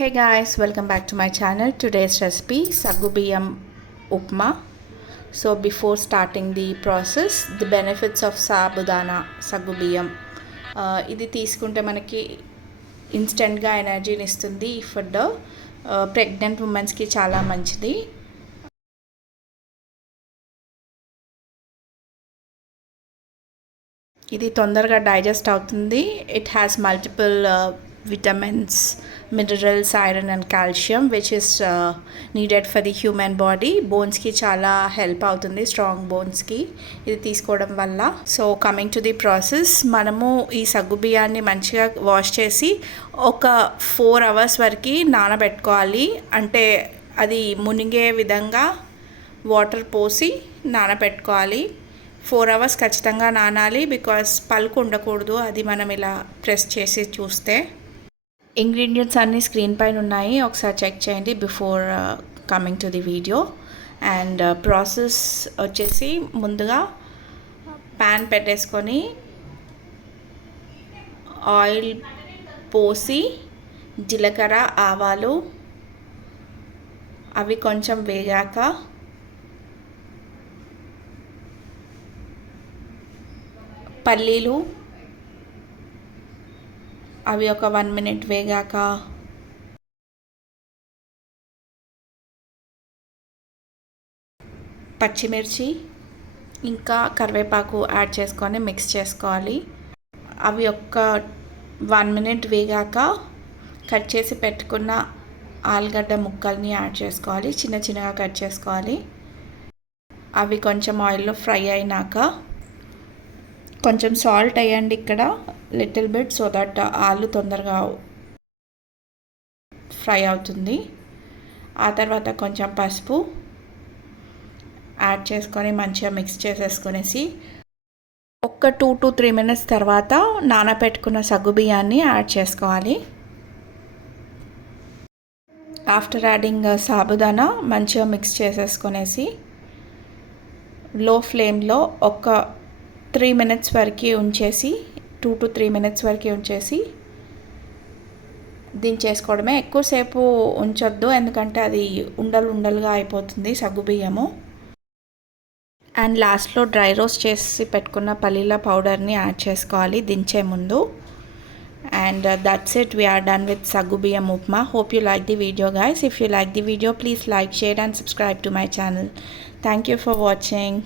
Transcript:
Hey guys, welcome back to my channel. Today's recipe sagu biyam upma. So before starting the process, the benefits of sabudana sagu biyam. ఇది తీసుకుంటే మనకి ఇన్స్టెంట్గా ఎనర్జీని ఇస్తుంది. For the pregnant ఉమెన్స్కి చాలా మంచిది. ఇది తొందరగా డైజెస్ట్ అవుతుంది. It has multiple vitamins, minerals, iron and calcium which is needed for the human body. Bones ki chala help avutundi, strong bones ki idi teesukodam valla. So coming to the process, manamu ee saggu biyanni manchiga wash chesi oka 4 hours variki naanabettukovali. Ante adi muninge vidhanga water పోసి నానబెట్టుకోవాలి. 4 hours ఖచ్చితంగా నానాలి, because పలుకు ఉండకూడదు. అది మనం ఇలా press చేసి చూస్తే. ఇంగ్రీడియంట్స్ అన్నీ స్క్రీన్ పైన ఉన్నాయి, ఒకసారి చెక్ చేయండి before coming to the video. And process వచ్చేసి ముందుగా ప్యాన్ పెట్టేసుకొని ఆయిల్ పోసి జీలకర్ర ఆవాలు అవి కొంచెం వేగాక పల్లీలు అవి ఒక 1 minute వేగాక పచ్చిమిర్చి ఇంకా కరివేపాకు యాడ్ చేసుకొని మిక్స్ చేసుకోవాలి. అవి ఒక 1 minute వేగాక కట్ చేసి పెట్టుకున్న ఆలుగడ్డ ముక్కల్ని యాడ్ చేసుకోవాలి. చిన్న చిన్నగా కట్ చేసుకోవాలి. అవి కొంచెం ఆయిల్లో ఫ్రై అయినాక కొంచెం సాల్ట్ వేయండి ఇక్కడ, లిటిల్ బిట్, సో దట్ ఆలు తొందరగా ఫ్రై అవుతుంది. ఆ తర్వాత కొంచెం పసుపు యాడ్ చేసుకొని మంచిగా మిక్స్ చేసేసుకొనేసి ఒక 2 to 3 minutes తర్వాత నానబెట్టుకున్న సగ్గు బియ్యాన్ని యాడ్ చేసుకోవాలి. ఆఫ్టర్ యాడింగ్ సాబుదానా మంచిగా మిక్స్ చేసేసుకొనేసి లో ఫ్లేమ్లో ఒక 3 minutes వరకు ఉంచేసి 2 to 3 minutes వరకు ఉంచేసి దించేసుకోవడమే. ఎక్కువసేపు ఉంచొద్దు, ఎందుకంటే అది ఉండలుగా అయిపోతుంది సగ్గు బియ్యము. అండ్ లాస్ట్లో డ్రై రోస్ట్ చేసి పెట్టుకున్న పల్లీల పౌడర్ని యాడ్ చేసుకోవాలి దించే ముందు. And that's it, we are done with sagu biyam upma. Hope you like the video guys. If you like the video, please like, share and subscribe to my channel. Thank you for watching.